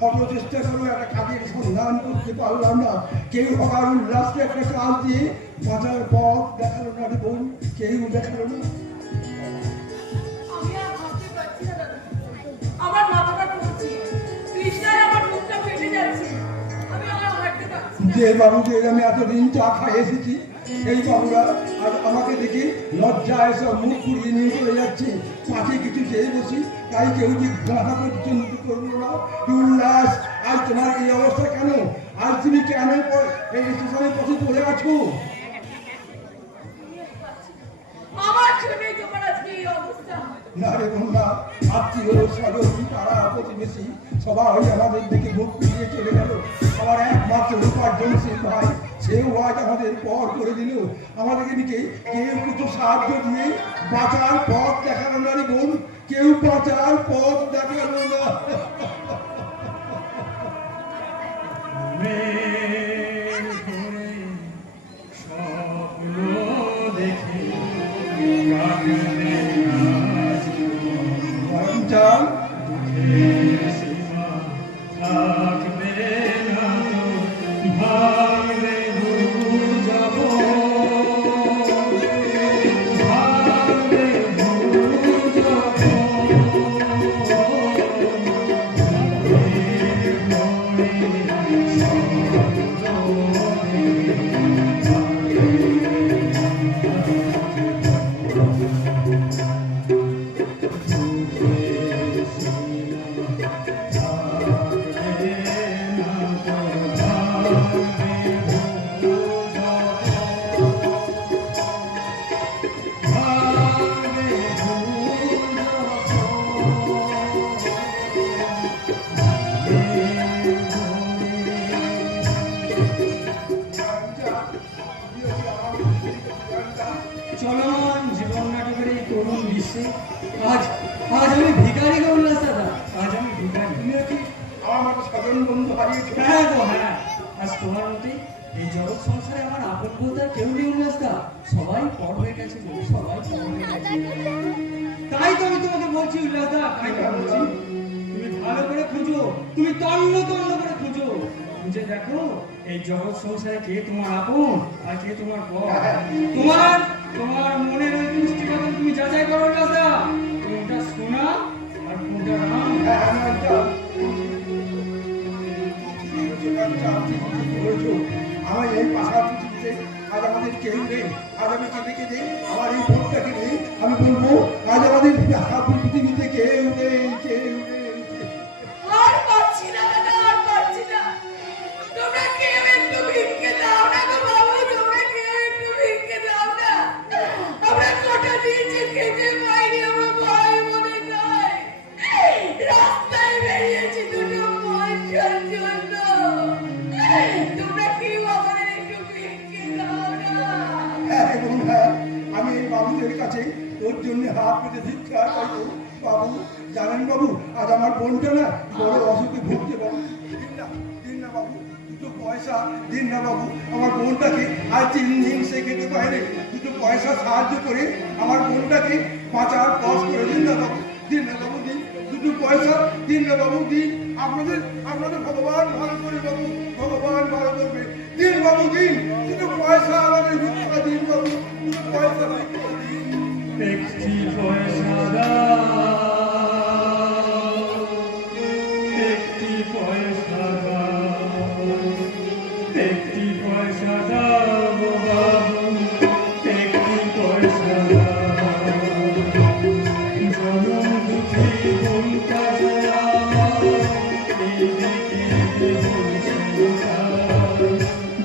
কত চেষ্টা করবো একটা কাজের সন্ধান করতে পারলাম না। কেউ হবার উল্লাসকে একটা কাজ দিয়ে বাঁচার পথ দেখালো না রে বোন, কেউ দেখালো না। আমি আর ভাবতে পারছি না দাদা, আমার মাথাটা ঘুরছে, তৃষ্ণায় আমার মুখটা ফেটে যাচ্ছে, আমি আর হাঁটতে পারছি না। যে বাবুদের আমি এতদিন চা খাই এসেছি, সেই বাবুরা আজ আমাকে দেখে লজ্জায় সব মুখ পুড়িয়ে নিয়ে চলে যাচ্ছে। পাশে কিছু চেয়ে বসি, তাই কেউ জিজ্ঞাসা পর্যন্ত করলো না। উল্লাস, আজ তোমার এই অবস্থা কেন? আজ তুমি কেন এই স্টেশনের পথে চলে আছো? আমার জন্যই তোমার আজকে এই অবস্থা। না রে বন্ধা, আত্মীয় স্বজন পাড়া প্রতিবেশী সবাই আমাদের দিকে মুখ ফিরিয়ে চলে গেল। আমার একমাত্র উপার্জনশীল ভাই, সেও আজ আমাদের পর করে দিল। আমাদেরকে দিকে কেউ কিছু সাহায্য দিয়ে বাঁচার পথ দেখালো না রে বোন, কেউ বাঁচার পথ দেখালো না। চলমান জীবন নাটকের এই করুণ বিশ্বে আজ আজ আমি ভিখারি গো উল্লাস দাদা, আজ আমি ভিখারি। তুমিও কি আমার মতো সাধারণ বন্ধু হারিয়েছো? হ্যাঁ গো হ্যাঁ, আজ তোমার মতে এই জগৎ সংসারে আমার আপন বলতে আর কেউ নেই উল্লাস দা, সবাই পর হয়ে গেছে গো, সবাই পর হয়ে গেছে। তাই তো আমি তোমাকে বলছি উল্লাস দা, তাই তো বলছি তুমি ভালো করে খুঁজো, তুমি তন্ন তন্ন করে খুঁজো, খুঁজে দেখো এই জগৎ সংসারে কে তোমার আপন আর কে তোমার পর। তোমার তোমার মনের ওই পুষ্টিগত তুমি যাচাই করো দাদা, কোনটা সোনা আর কোনটা রাম। আমার এই পাশা পৃথিবীতে আজ আমাদের কেউ নেই। আজ আমি কেঁদে কেঁদে আমার এই বোনটাকে নেই আমি বলবো, আজ আমাদের পৃথিবীতে কেউ নেই, কেউ নেই। আর পারছি না দাদা, আর পারছি না। তোমরা কেউ একটু ভিক্ষে দাও না গো বাবু, তোমরা কেউ একটু ভিক্ষে দাও না। আমরা কোটা দিয়েছি খেতে পাইনি, আমরা ভাই বোনে নয়, রাস্তায় বেরিয়েছি দুটো পয়সার জন্য। তোমরা কেউ আমাদের একটু ভিক্ষে দাও না। হ্যাঁ এবং হ্যাঁ, আমি এই বাবুদের কাছে ওর জন্য হাত পেতে ভিক্ষা চাইবো। বাবু জানেন বাবু, আজ আমার বোনটা না বড় অসুখে ভুগছে বাবু। দিন না বাবু, দুটো পয়সা দিন না বাবু। আমার বোনটাকে আজ 3 দিন সে খেতে পায়নি, দুটো পয়সা সাহায্য করে আমার বোনটাকে বাঁচার পথ করে দিন না বাবু, দিন না বাবু, দিন দুটো পয়সা দিন না বাবু, দিন। আপনাদের আপনাদের ভগবান ভালো করে বাবু, ভগবান ভালো করবে, দিন বাবু, দিন দুটো পয়সা আমাদের ভিক্ষা দিন বাবু, দুটো পয়সা ভিক্ষা দিন। একটি পয়সা দাও, একটি পয়সা দাও, একটি পয়সা দাও গো বাবু, একটি পয়সা দাও। জনম দুঃখী বোনটা যায় আমার, এই দেখে বলছে লোকাল।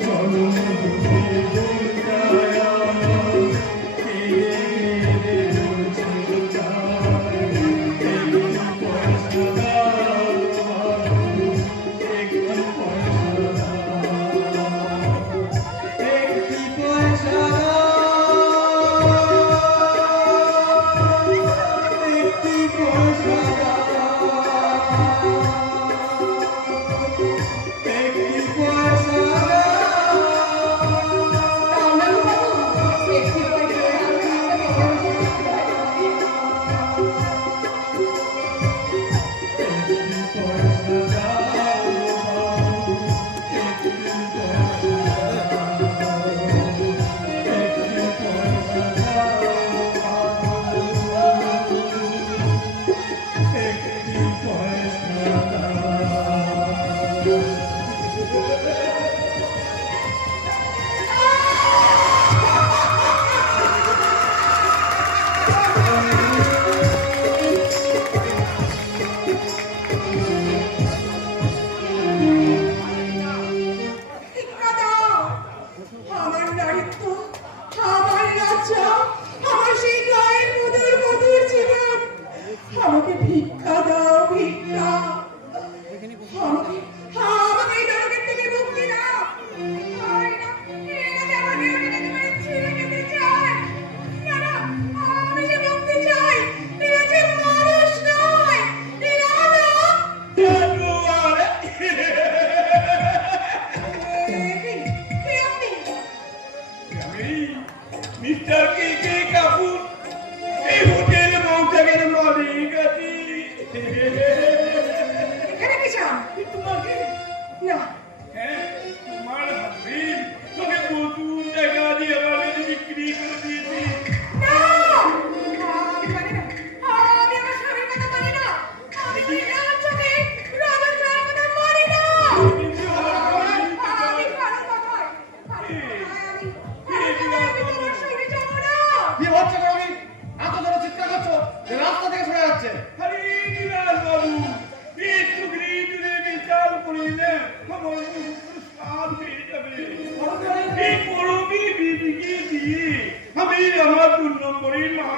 জনম দুঃখী বোনটা আমার, এই দেখে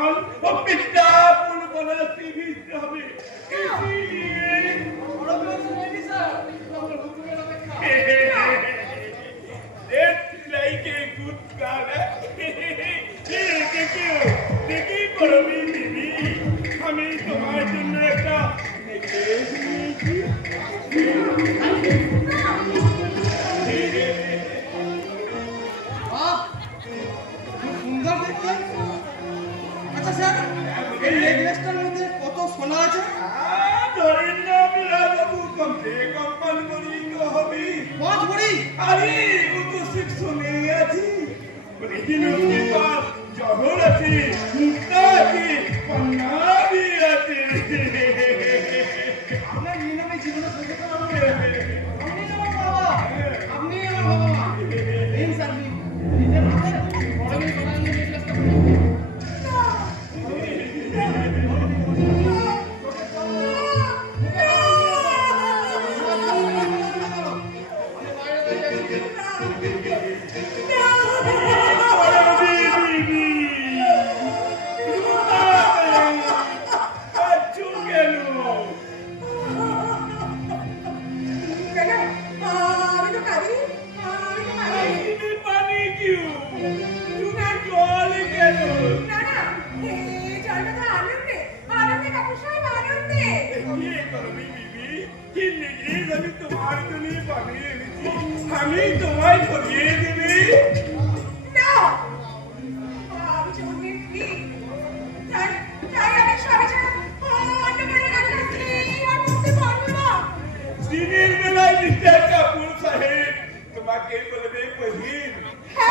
সম্মান ও পিতা পূর্বনাস্তি ভিত্তি হবে। আমি তোমার জন্য একটা necklace নিয়েছি। বাহ, খুব সুন্দর দেখতে। আচ্ছা স্যার, এই নেকলেসটার মধ্যে কত সোনা আছে? ধরে নাম বাবু কমসে কম 5 ভরি তো হবে। 5 ভরি? अरे वो तो सिर्फ सुने थी लेकिन उसके पास जौहर थी मुक्ता थी पन्ना भी आती আপনার এই নামে জীবনে সত্যি কথা বলবেন। আপনি আমার বাবা, আপনি আমার ভগবান। এই স্যার, নিজের হাতে বড় করে বানানো নেকলেসটা পরে। पानी क्यों तूने कॉल क्यों ये करो बीबी कि निगरीज अभी तुम्हारे तो नहीं पानी हमें तुम्हारी खोलिए देवी দিনের বেলায় মিস্টার কাপুর সাহেব তোমাকে বলবে কহিন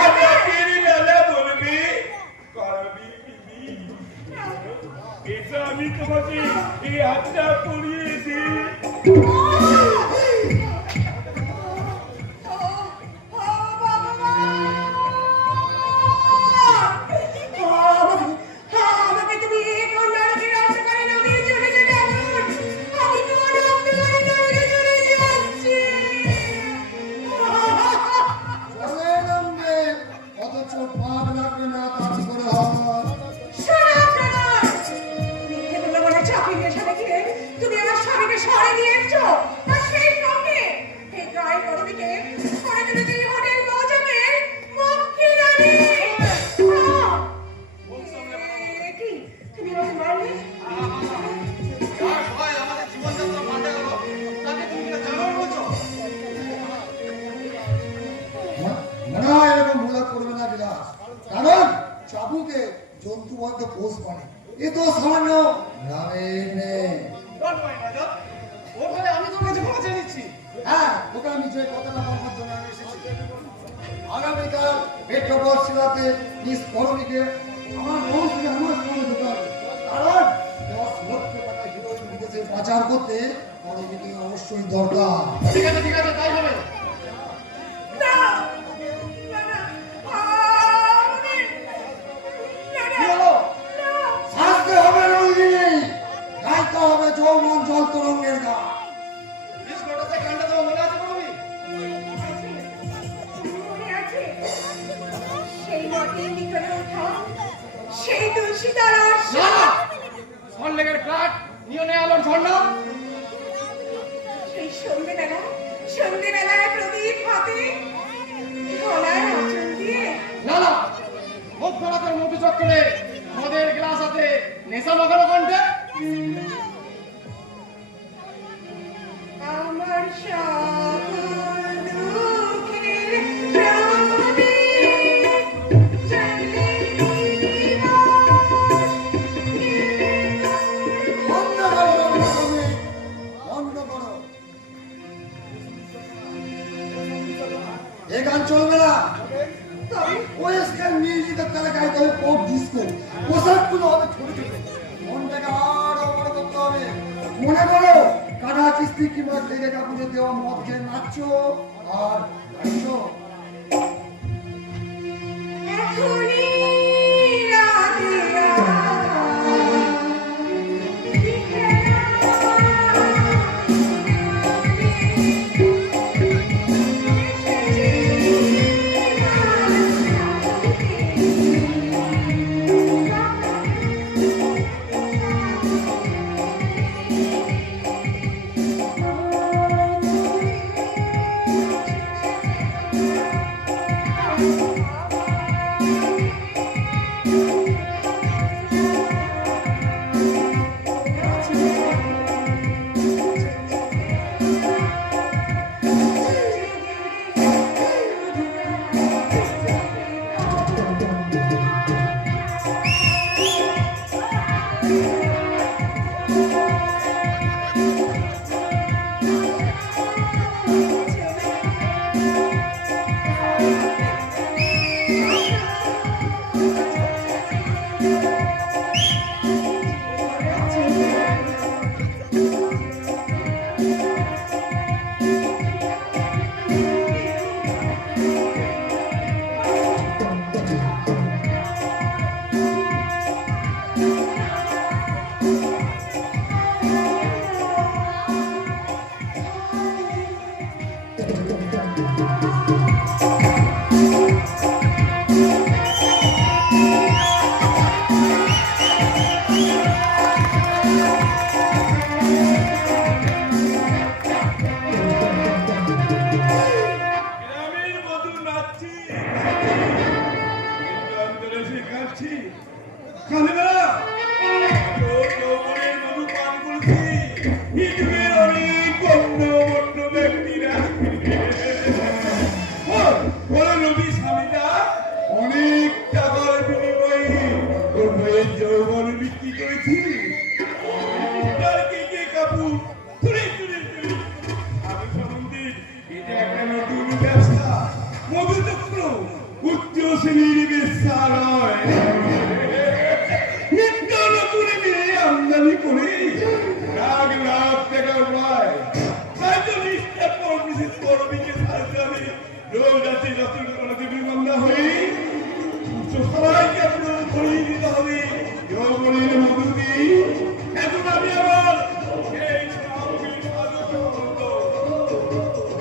আর রাতের বেলা বলবে করবি বিবি এসা আমি তোমাকে এই হাতটা পরিয়ে দিই আমাকে তুমি এই কন্যাকে রক্ষা করে না দিয়ে চলে যেতে আমি তোমার রক্ত করে নরকে চলে যাচ্ছি চলে নামবে অথচ পাপ লাগবে না কাজ করে হয় তুমি আমার স্বামীকে সরে দিয়েছো আর সেই সঙ্গে এই গায়ে গরমিকে সরে দিলে তুই হোটেল পৌঁছাবে মক্ষী রানী কি তুমি আমাকে মারলে যার ভয় আমাদের জীবনযাত্রা পাল্টে গেল, তাকে তুমি কিনা জানো বলছো? না এরকম ভুল আর করবে না বিলাস কারণ চাবুকে জন্তু বন্ধ পোষ মানে এ তো সামান্য গ্রামের মেয়ে ডোন্ট ওয়ারি রাজা, ওর ভয়ে আমি তোর কাছে ক্ষমা চেয়ে নিচ্ছি। হ্যাঁ ওকে আমি যে কথাটা বলবার জন্য আমি এসেছি আগামীকাল পেট্রোপল শিলাতে মিস করবিকে আমার বউ থেকে আমার সঙ্গে যেতে হবে কারণ 10 লক্ষ টাকা হিরোইন বিদেশে পাচার করতে করবিকে অবশ্যই দরকার ঠিক আছে তাই হবে। না না না কি হলো আসতে হবে রোহিণী গাইতে হবে যৌবন জল তরঙ্গের গান প্লিজ লোটাতে গানটা তো মনে আছে করবি? মনে আছে সেই মাটির নিকটে ওঠা সেই তুলসী তারার না না, সল্লেগের ফ্ল্যাট, নিয়নে আলোর ঝর্ণা। সেই সন্ধ্যেবেলায় প্রদীপ হাতে গলায় আঁচল দিয়ে না না, মধ্যরাতের মধু চক্করে মদের গ্লাস হাতে নেশা মাখানো কণ্ঠে আমার সকল দুঃখের প্রদীপ জ্বলে বন্ধ করো বন্ধ করো এ গান চলবে না তবে ওয়েস্টার্ন মিউজিকের তালে গাইতে হবে পপ ডিস্কো পোশাকগুলো হবে ছোট ছোট মনটাকে আরো বড় করতে হবে মনে করো কাটা কিস্তি কিংবা লেগে কাপড়ে দেওয়া মদ খেয়ে নাচছো আর গাইছো এখনই রাতে গ্রামের মধু নাচছি কিন্তু অন্তরে সে কাঁদছি কাঁদবেলা যৌবনের মধু পান করেছি পৃথিবীর অনেক গণ্য বন্য ব্যক্তিরা বলে নবী স্বামীটা অনেক টাকার বিনিময়ে ওর বইয়ের যৌবন বিক্রি করেছি তার কে কাপড় তুলে তুলে তুলে আমি সম্বন্ধে এটা একটা নতুন ব্যবসা মধুচক্র উচ্চ শ্রেণীর ব্যবসা নয় নিত্য নতুন মেয়ে আমদানি করে লাখ লাখ টাকা পায় তাই তো নিষ্ঠা পরমিশে পরমিকে সাহায্য আমি রোজ রাতে যতটা করে দেবী বান্ধা হই সবাইকে আপনার ধরিয়ে দিতে হবে যৌবনের মধু দিই এখন আমি আবার সেই স্বামীর সাধুসম্বন্ধ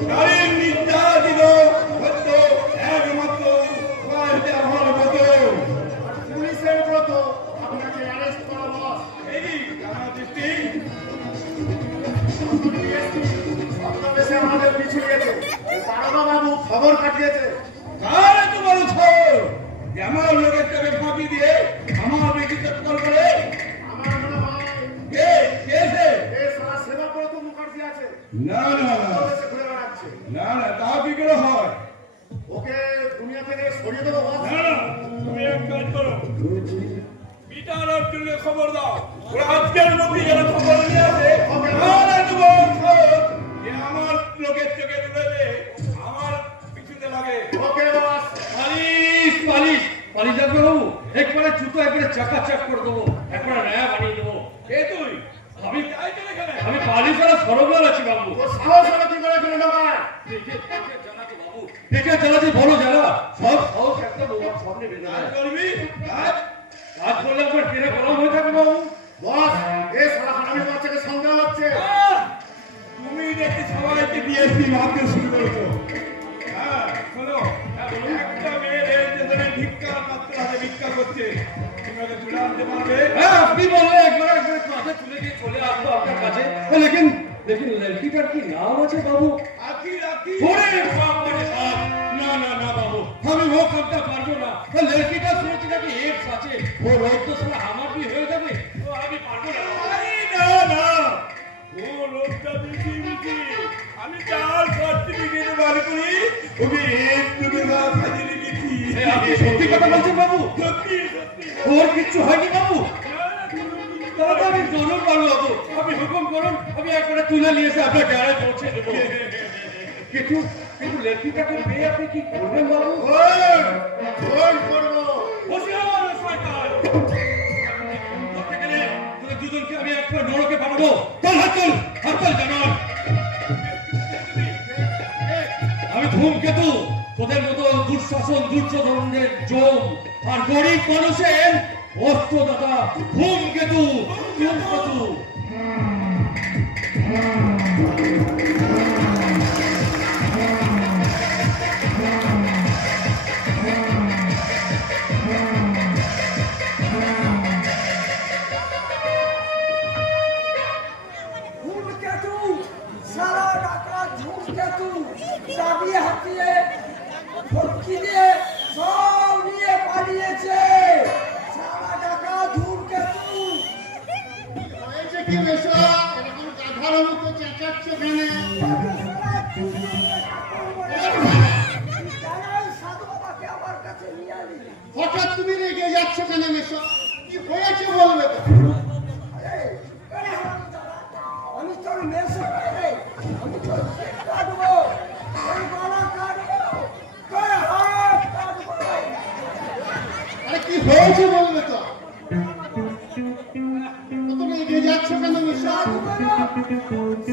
নারীর নির্যাতিত সত্য একমাত্র সমাজে আমার মতো পুলিশের ব্রত আপনাকে অ্যারেস্ট করা বস। এই জানা দৃষ্টি ছদ্মবেশে আমাদের পিছু নিয়েছে। দারোগা বাবু খবর পাঠিয়েছে। কার এত বড় ছয় যে আমার লোকের টাকা ফাঁকি দিয়ে আমার বেশি চক্কর করে আমার মনে হয় কে কে সে এই সারা সেবাব্রত মুখার্জি আছে। না না না ছদ্মবেশে ঘুরে বেড়াচ্ছে। না না তা কি করে হয় ওকে দুনিয়া থেকে সরিয়ে দেবো বস। না না তুমি এক কাজ করো পিটার অর্জুনকে খবর দাও ওরা আজকের মধ্যে যারা খবর নিয়ে আসে আর এত বড় খবর যে আমার লোকের চোখে তুলে আমার পিছুতে লাগে ওকে বস। পালিশ পালিশ পালিশ যাবে বাবু একবারে জুতো একবারে চাকাচাক করে দেবো একবারে নয়া বানিয়ে দেবো কে তুই আমি যাই চলে এখানে আমি পালিশ আর সরবরাহ আছি বাবু ও সাহস হলো কি করে এখানে ঢোকায়? দেখে চালাতে বড় জ্বালা সব সাহস একটা বোমার সামনে বেঁধে কাজ দেয় করবি কাজ কাজ করলে আপনার পেরে গরম হয়ে থাকবে বাবু বস এই সারা হারামির বাচ্চাকে সন্দেহ হচ্ছে। তুমি দেখি সবাইকে বিএসপি ভাবতে শুরু করেছো হ্যাঁ শোনো একটা মেয়ের এই যেখানে ভিক্ষার পাত্র হাতে ভিক্ষা করছে তোমাকে তুলে আনতে পারবে হ্যাঁ আপনি বললে একবার একবার কাঁধে তুলে দিয়ে চলে আসবো আপনার কাছে লেকিন লেকিন লড়কিটার কি নাম আছে বাবু আখি রাখি ওরে বাপ রে বাপ না না না বাবু আমি ও কাজটা পারবো না ও লড়কিটা শুনেছি নাকি এক্স আছে ও রোগ তো সারা আমার भी হয়ে যাবে তো আমি পারবো না আরে না না ও লোকটা বেশি বেশি আমি চার সার্টিফিকেট বার করি ওকে এক দুটো না খাইয়ে দিয়েছি এ, আপনি সত্যি কথা বলছেন বাবু সত্যি সত্যি ওর কিচ্ছু হয়নি বাবু না, না, তুমি তাহলে আমি জরুর পারবো বাবু আপনি হুকুম করুন আমি একবারে তুলে নিয়ে এসে আপনার গাড়ি পৌঁছে দেবো কিন্তু কিন্তু লড়কিটাকে পেয়ে আপনি কি করবেন বাবু ফোন করবো। হোশিয়ার শয়তান করতে গেলে তোদের দুজনকে আমি একবার নরকে পাঠাবো চল হাত চল জানান আমি ধূমকেতু তোদের মতো দুঃশাসন দুর্যোধনদের জম আর গরিব মানুষের অস্ত্রদাতা ধূমকেতু ধূমকেতু ধূমকেতু সারা ঢাকা ধূমকেতু চাবি হাতিয়ে ফটকি দিয়ে সব নিয়ে পালিয়েছে সারা ঢাকা ধূমকেতু হয়েছে কি বেশা এরকম গাধার মতো চেঁচাচ্ছ কেন? সাধু বাবাকে আমার কাছে নিয়ে আনি হঠাৎ তুমি রেগে যাচ্ছ কেন মেশো? কি হয়েছে বলবে তো? সাধু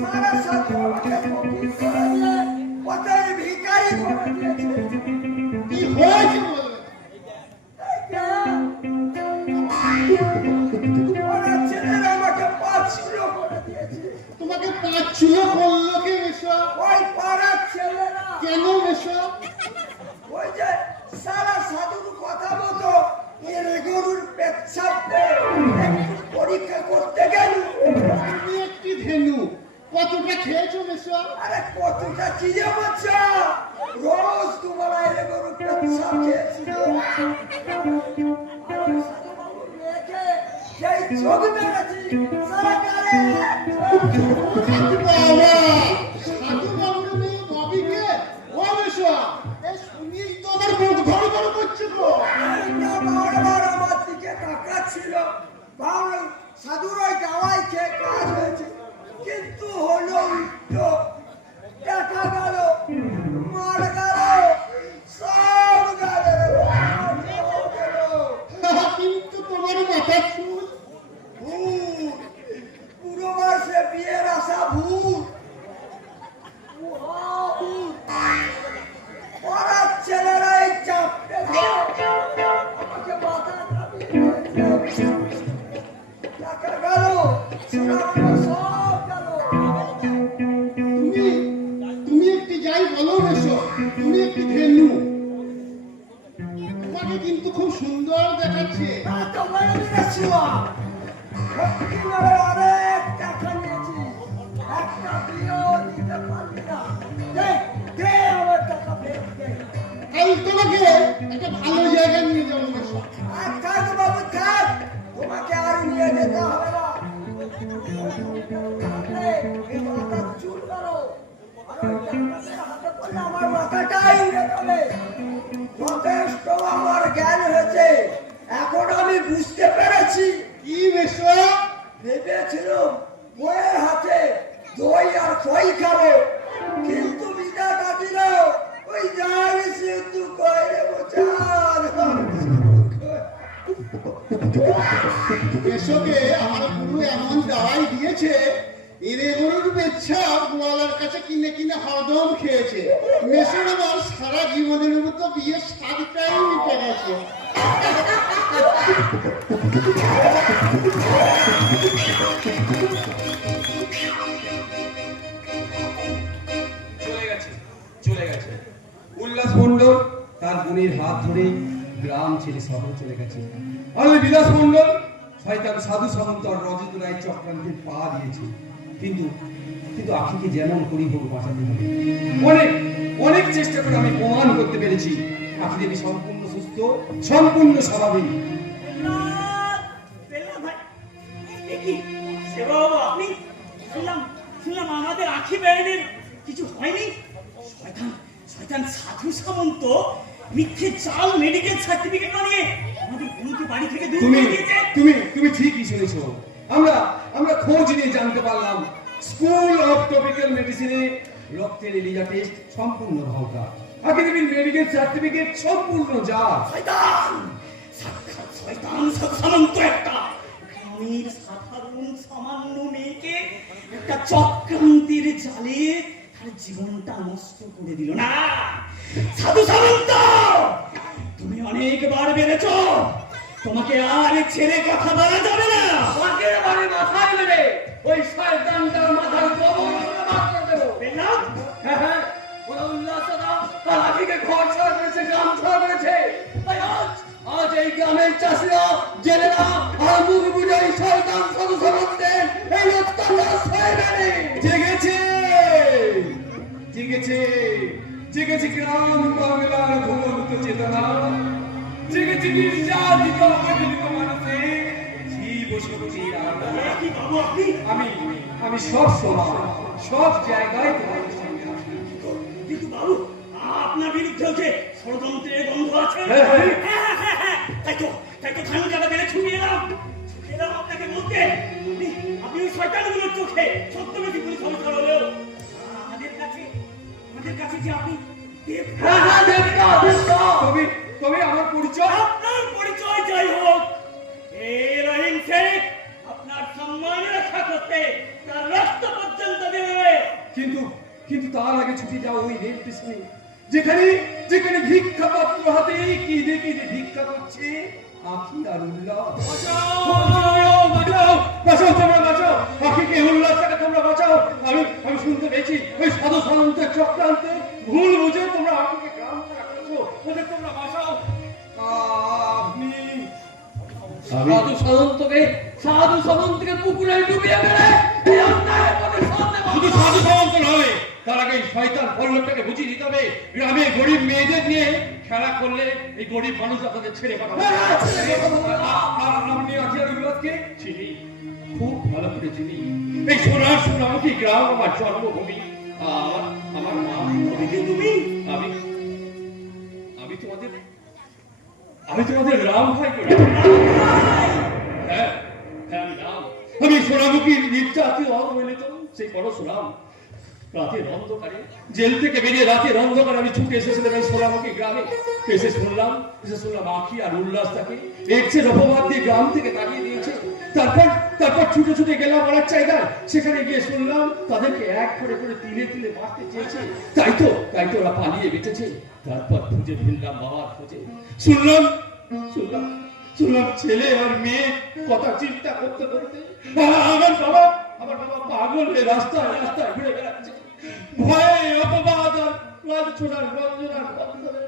সারা সাধু আমাকে ফকির করে দিয়ে পথের ভিখারি করে দিয়েছে। কি হয়েছে বলবে? ওরা ছেলেরা আমাকে পাঁচশো করে দিয়েছে। তোমাকে পাচ্ছিল করলো কে মেশো? ওই পাড়ার ছেলেরা কেন মেশো? ওই যে সারা সাধুর কথা মতো এর গরুর পেচ্ছাপে একটু পরীক্ষা করতে গেল। তুমি একটি ধেনু, কতটা খেয়েছো মেশো? আরে কতটা চিজে বাচ্চা রোজ তোমার এর গরুর পেচ্ছাপ খেয়েছিল। আর ওই সাধু বাবুর মেয়েকে সেই চোখ মেরেছি সারা গালে বাবা, সাধু বাবুর মেয়ে ববিকে ও মেশো, এই শুনিয়েই তো আমার মুখ ধর ধর করছে গো। বারবার আমার দিকে তাকাচ্ছিল। ভাবলাম সাধুর ওই গাওয়াই খেয়ে কাজ হয়েছে, কিন্তু হলো উল্টো। দেখা গেল মার গেল, সব গেল, কিন্তু তোমার মাথার চুল ভূত, পুরো মাসে বিয়ের আসা ভূত, ভূত। পাড়ার ছেলেরা এই চাপটে ধরে আমাকে মাথা চাপিয়ে দিয়েছে। দেখা গেল সোনাগুলো সব গেল। তুমি তুমি একটি যাই বলো মেশো, তুমি একটি ধেনু, তোমাকে কিন্তু খুব সুন্দর দেখাচ্ছে। তো মেরে দিয়েছি মা। ভক্তি মেরে অনেক টাকা নিয়েছি, একটা বিয়েও দিতে পারলি না। দে আমার টাকা ফেরত দে। আমি তোমাকে একটা ভালো জায়গায় নিয়ে যাবো মেশো। আর থাক বাবু থাক, তোমাকে আর নিয়ে যেতে হবে না। এই মাথার চুল করো, আর ওই টাকাতে হাতে পড়লে আমার মাথাটাই উড়ে যাবে। যথেষ্ট আমার জ্ঞান হয়েছে, এখন আমি বুঝতে পেরেছি। কি মেশো? ভেবেছিলাম বইয়ের হাতে দই আর খই খাবো, কিন্তু বিধাতা দিল ওই জানি সিদ্ধু কইরে বোঝার। মেশোকে আমার গুরু এমন দাওয়াই দিয়েছে, এরে গরুর বেচ্ছা গোয়ালার কাছে কিনে কিনে হরদম খেয়েছে। মেশোর আমার সারা জীবনের মতো বিয়ের স্বাদটাই মিটে গেছে। চলে গেছে চলে গেছে উল্লাস মণ্ডল তার বোনের হাত ধরে গ্রাম ছেড়ে শহর চলে গেছে। আর ওই বিলাস মণ্ডল শয়তান সাধু সামন্ত আর রজত রায় চক্রান্তে পা দিয়েছে। কিন্তু কিন্তু আখিকে যেমন করি হোক বাঁচাতে হবে। অনেক অনেক চেষ্টা করে আমি প্রমাণ করতে পেরেছি আখি দেবী সম্পূর্ণ সুস্থ, সম্পূর্ণ স্বাভাবিক। আপনি শুনলাম আমাদের আখি বেড়েনের কিছু হয়নি। শয়তান শয়তান সাধু সামন্ত মিথ্যে চাল মেডিকেল সার্টিফিকেট বানিয়ে আমাদের গুরুকে বাড়ি থেকে দূর তুমি করে দিয়েছে। তুমি তুমি ঠিকই শুনেছো। আমরা খোঁজ নিয়ে জানতে পারলাম স্কুল অফ ট্রপিক্যাল মেডিসিনে রক্তের এলিজা টেস্ট সম্পূর্ণ ভাওতা। আখি দেবীর মেডিকেল সার্টিফিকেট সম্পূর্ণ জাল। শয়তান সাক্ষাৎ শয়তান সাধু সামন্ত একটা গ্রামের সাধারণ সামান্য মেয়েকে একটা চক্রান্তের জালে তার জীবনটা নষ্ট করে দিল না। সাধু সামন্ত তুমি অনেকবার বেড়েছো, তোমাকে আর ছেড়ে কথা বলা যাবে না। আগের বারে মাথায় মেরে ওই শয়তানটার মাথার কবর মাত্রা দেবো। পেলাম হ্যাঁ হ্যাঁ, ওরা উল্লাস দাও তার আখিকে ঘর ছাড়া করেছে, গ্রাম ছাড়া করেছে। তাই আজ এই গ্রামের চাষিরা জেলেরা আর মুখ বুঝে এই শয়তান সাধু সামন্তের এই অত্যাচার সয়ে গেলে জেগেছে জেগেছে জেগেছে গ্রাম বাংলার ঘুমন্ত চেতনা, জেগেছে নির্যাতিত অবহেলিত মানুষের জীব শক্তির আলো। কি বাবু আপনি আমি সব সময় সব জায়গায় তোমাদের সঙ্গে আছি। কিন্তু বাবু আপনার বিরুদ্ধে যে ষড়যন্ত্রের গন্ধ আছে। হ্যাঁ, হ্যাঁ। হ্যাঁ, তাই তো ধান জায়গা বেড়ে ছুটে এলাম আপনাকে বলতে। আপনি ওই শয়তানগুলোর চোখে সত্য বেশি পুলিশ অফিসার হলেও আমাদের কাছে যে আপনি হ্যাঁ হ্যাঁ দেবতা দেবতা। তবে আমার পরিচয় আপনার পরিচয় যাই হোক, এই রহিম শেখ আপনার সম্মান রক্ষা করতে তার আগে ছুটে যাও ওই রেল স্টেশনে, যেখানে যেখানে ভিক্ষা পাত্র হাতে কেঁদে কেঁদে ভিক্ষা করছে আখি আর উল্লাস। বাঁচাও তোমরা, বাঁচাও আখিকে, উল্লাসটাকে তোমরা বাঁচাও। আমি শুনতে পেয়েছি ওই সাধু সামন্তের চক্রান্তে ভুল বুঝে তোমরা আখিকে গ্রাম ছাড়া করেছো, ওদের তোমরা বাঁচাও। আপনি সাধু সামন্তকে পুকুরে ডুবিয়ে মেরে এই অন্যায়ের প্রতিশোধ নেব। শুধু সাধু সামন্ত নয়, তার আগে শয়তান পল্লবটাকে বুঝিয়ে দিতে হবে গ্রামে গরিব মেয়েদের নিয়ে খেলা করলে এই গরিব মানুষরা তাদের ছেড়ে পাঠাবে। আপনি আখি আর উল্লাসকে চিনি, খুব ভালো করে চিনি। এই সোনার সোনামুখী গ্রাম আমার জন্মভূমি, আমার মা। তুমি আমি তোমাদের রাম ভাই করে। হ্যাঁ হ্যাঁ, আমি রাম। আমি সোনামুখীর নির্যাতিত অবহেলিত সেই পরশুরাম। রাতের অন্ধকারে জেল থেকে বেরিয়ে রাতের অন্ধকারে আমি ছুটে এসেছিলাম এই সোনামুখী গ্রামে। এসে শুনলাম আখি আর উল্লাস তাকে এক্সের অপবাদ দিয়ে গ্রাম থেকে তাড়িয়ে দিয়েছে। তারপর ছুটে ছুটে গেলাম অনেক জায়গায়, সেখানে গিয়ে শুনলাম তাদেরকে এক করে করে তিলে তিলে মারতে চেয়েছে। তাই তো ওরা পালিয়ে বেঁচেছে। তারপর খুঁজে ফেললাম বাবার খোঁজে, শুনলাম ছেলে আর মেয়ে কথা চিন্তা করতে করতে আমার বাবা পাগল হয়ে রাস্তায় রাস্তায় ঘুরে বেড়াচ্ছে, ভয়ে অপবাদ আর ছোটার বঞ্চনার বন্ধনে।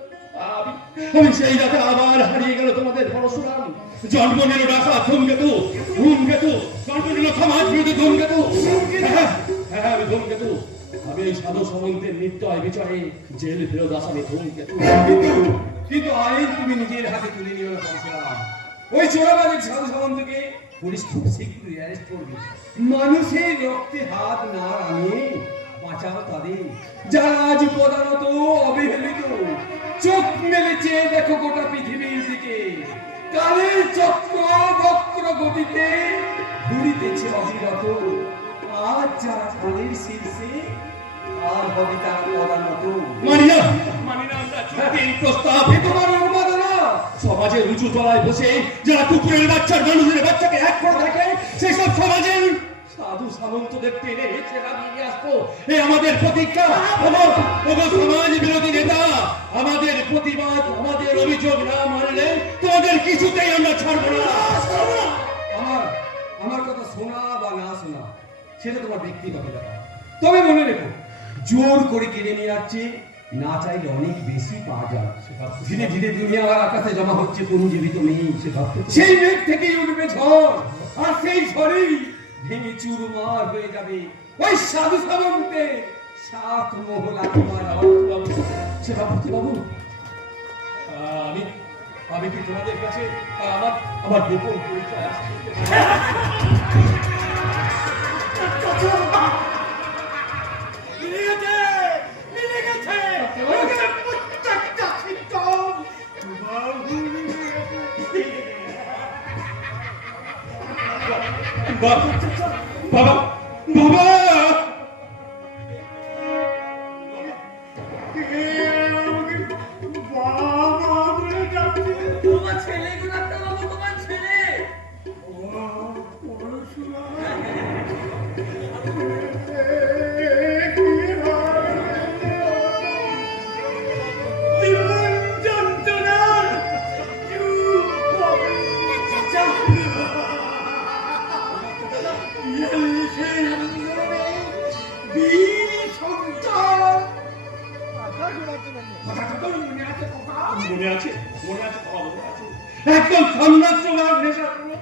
আমি সেই রাতে আবার হারিয়ে গেল তোমাদের পরশুরাম। জন্ম নিল রাখা ধূমকেতু, জন্ম নিল সমাজ বিরোধী ধূমকেতু। হ্যাঁ আমি ধূমকেতু। আমি এই সাধু সামন্তের নির্দয় বিচারে জেল ফেরত আসামি ধূমকেতু। কিন্তু আইন তুমি নিজের হাতে তুলে নিও না পরশুরাম। ওই চোরাবাজের সাধু সামন্তকে পুলিশ খুব শীঘ্রই অ্যারেস্ট করবে। মানুষের রক্তে হাত না রাঙিয়ে বাঁচাও তাদের যারা আজ প্রধানত অবহেলিত। চোখ মেলে চেয়ে দেখো গোটা পৃথিবীর দিকে, কালের চক্র বক্র গতিতে ঘুরিতেছে অবিরত। আজ যারা কালের শীর্ষে, আর হবে তারা প্রধানত। প্রস্তাব তোমার অনুমোদনা। সমাজের উঁচু তলায় বসে যারা কুকুরের বাচ্চার মানুষের বাচ্চাকে এক করে দেখে, সেই সব সমাজের সাধু সামন্তদের টেনে হেঁচে নামিয়ে আসবো, এই আমাদের প্রতিজ্ঞা। সমাজ বিরোধী নেতা, আমাদের প্রতিবাদ, আমাদের অভিযোগ না মানলে তোমাদের কিছুতেই আমরা ছাড়বো না। আমার কথা শোনা বা না শোনা সেটা তোমার ব্যক্তিগত ব্যাপার। তবে মনে রেখো, জোর করে কেড়ে নিয়ে যাচ্ছে, না চাইলে অনেক বেশি পাওয়া যায়। ধীরে ধীরে দুনিয়ার আকাশে জমা হচ্ছে কোন জীবিত মেয়ে। সেই মেঘ থেকেই উঠবে ঝড়, আর সেই ঝড়েই ভেঙে চুরমার হয়ে যাবে ওই সাধু সামন্তে সাত মহলা। সেনাপতি বাবু, আমি কি তোমাদের কাছে আমার গোপন পরিচয় আছে? বাবা তোমার ছেলেগুলো একটা বাবু, তোমার ছেলে মনে আছে একদম সাম্রাজ্যবাদ নেশা করলো।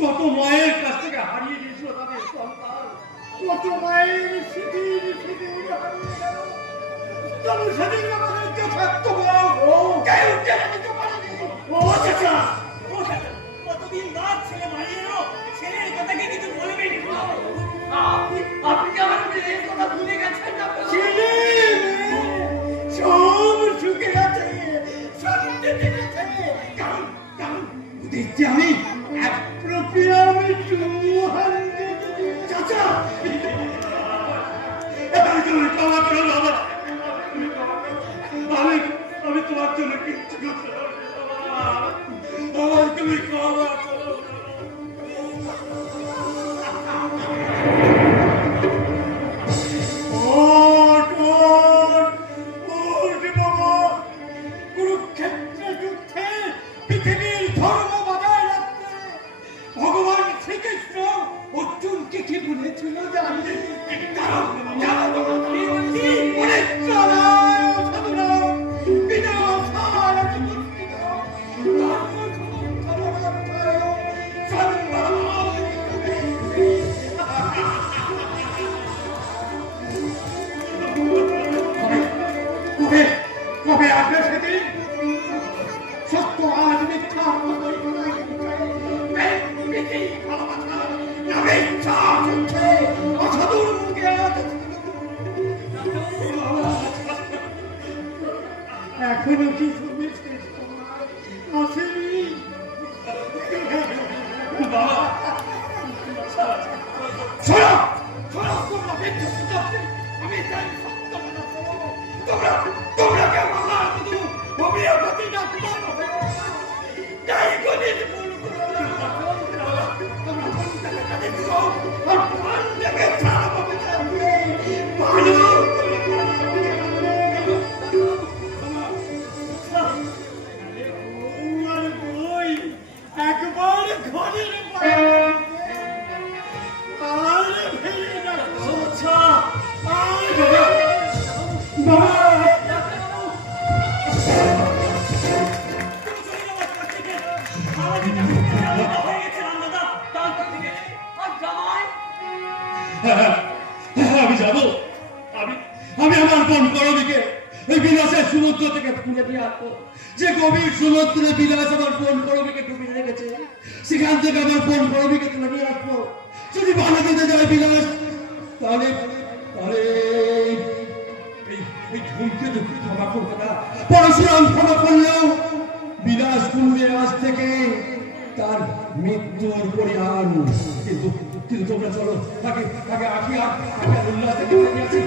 কত মায়ের কাছ থেকে হারিয়ে দিয়েছিল তাদের সন্তান, কত মায়ের স্মৃতির হারিয়ে গেল। তবে সেদিন আমাদেরকে থাকতো কতদিন বাদ ছেলে মারিয়ে এলো, ছেলের কথাকে কিছু বলবেন? আপনি আমার মেয়ের কথা ভুলে গেছেন না? সব সুখে আছে, শান্তিতে আছে। দেখছি আমি এক প্রক্রিয়া আমি চাচা তুমি ক্ষমা করো বাবা, আমি তোমার জন্য কিচ্ছু করতে পারবো না। বাবা তুমি ক্ষমা করো। Oh, এখনো কি তুমি শেষ সময় আসেনি? বাবা শোনো শোনো, তোমরা বিধ্বস্ত করতে আমি চাই সত্য কথা শোনো। তোমরা কেউ আমার শুধু হোমিওপ্যাথি ডাক্তার ডায়াগনোসিস ভুল করো না। তোমরা মন থেকে কাজে দিও আর প্রাণ থেকে খারাপ হবে যাবে। ভালো একবার ঘরের বাইরে আর ফেলে না। আমি যাবো, আমি আমার বোন করবিকে এই বিলাসের সমুদ্র থেকে তুলে দিয়ে আসবো। যে গভীর সমুদ্রে বিলাস আমার বোন করবিকে ডুবিয়ে রেখেছে, সেখান থেকে আমার বোন করবিকে তুলে নিয়ে আসবো। যদি ভালো দিতে যায় বিলাস, তাহলে তাহলে এই ঝুঁকে দুঃখী ক্ষমা করবে না। পরশুরাম ক্ষমা করলেও বিলাস পূর্বে আজ থেকে তার মৃত্যুর পরিহার। কিন্তু তোমরা চলো, আগে উল্লাস থেকে